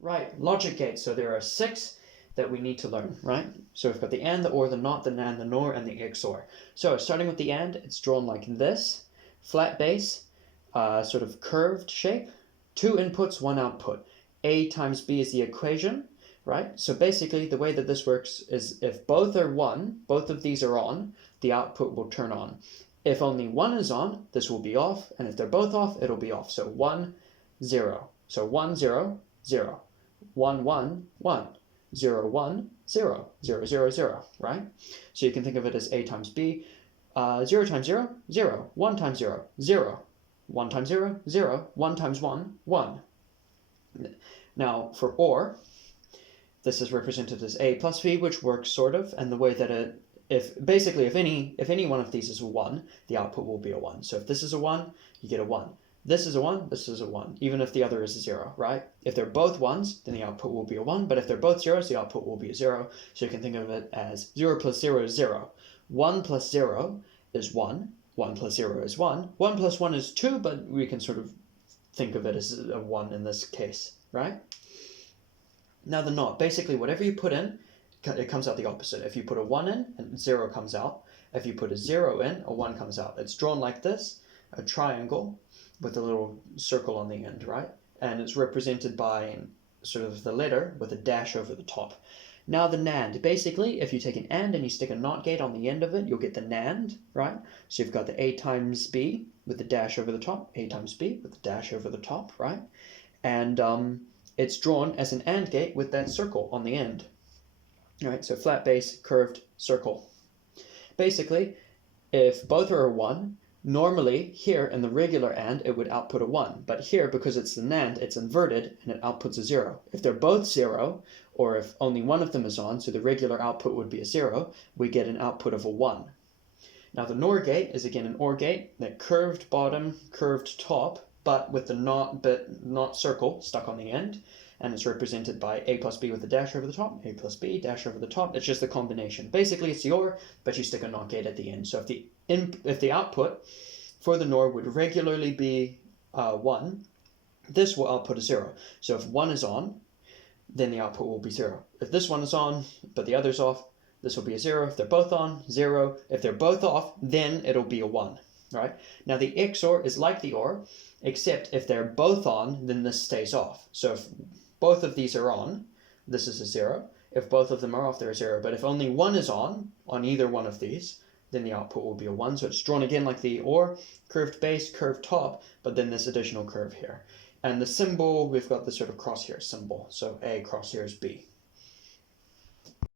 Right, logic gates. So there are 6 that we need to learn, right? So we've got the AND, the OR, the NOT, the NAND, the NOR, and the XOR. So starting with the AND, it's drawn like this. Flat base, sort of curved shape. 2 inputs, 1 output. A times B is the equation, right? So basically the way that this works is if both are 1, both of these are on, the output will turn on. If only 1 is on, this will be off, and if they're both off, it'll be off. So 1, 0. So 1, 0, 0. 1, 1, 1, 0, 1, 0, 0, 0, 0, right? So you can think of it as A times B. 0 times 0, 0. 1 times 0, 0. 1 times 0, 0. 1 times 1, 1. Now for OR, this is represented as A plus B, which works sort of, and the way that if any one of these is a 1, the output will be a 1. So if this is a 1, you get a 1. This is a 1, this is a 1, even if the other is a 0, right? If they're both 1s, then the output will be a 1, but if they're both 0s, the output will be a 0. So you can think of it as 0 plus 0 is 0. 1 plus 0 is 1. 1 plus 0 is 1. 1 plus 1 is 2, but we can sort of think of it as a 1 in this case, right? Now the NOT, basically whatever you put in, it comes out the opposite. If you put a 1 in, and 0 comes out. If you put a 0 in, a 1 comes out. It's drawn like this, a triangle with a little circle on the end, right? And it's represented by sort of the letter with a dash over the top. Now the NAND, basically, if you take an AND and you stick a NOT gate on the end of it, you'll get the NAND, right? So you've got the A times B with the dash over the top, A times B with the dash over the top, right? And it's drawn as an AND gate with that circle on the end. All right, so flat base, curved circle. Basically, if both are a 1, normally here in the regular AND it would output a 1, but here because it's the NAND it's inverted and it outputs a 0. If they're both 0, or if only one of them is on, so the regular output would be a 0, we get an output of a 1. Now the NOR gate is again an OR gate, that curved bottom, curved top, but with the NOT circle stuck on the end, and it's represented by A plus B with a dash over the top, A plus B, dash over the top. It's just a combination. Basically, it's the OR, but you stick a NOT gate at the end. So if the output for the NOR would regularly be 1, this will output a 0. So if 1 is on, then the output will be 0. If this one is on, but the other's off, this will be a 0. If they're both on, 0. If they're both off, then it'll be a 1, right? Now the XOR is like the OR, except if they're both on, then this stays off. So if both of these are on, this is a 0. If both of them are off, they're a 0. But if only one is on either one of these, then the output will be a 1. So it's drawn again like the OR, curved base, curved top, but then this additional curve here. And the symbol, we've got this sort of crosshair symbol. So A crosshair is B.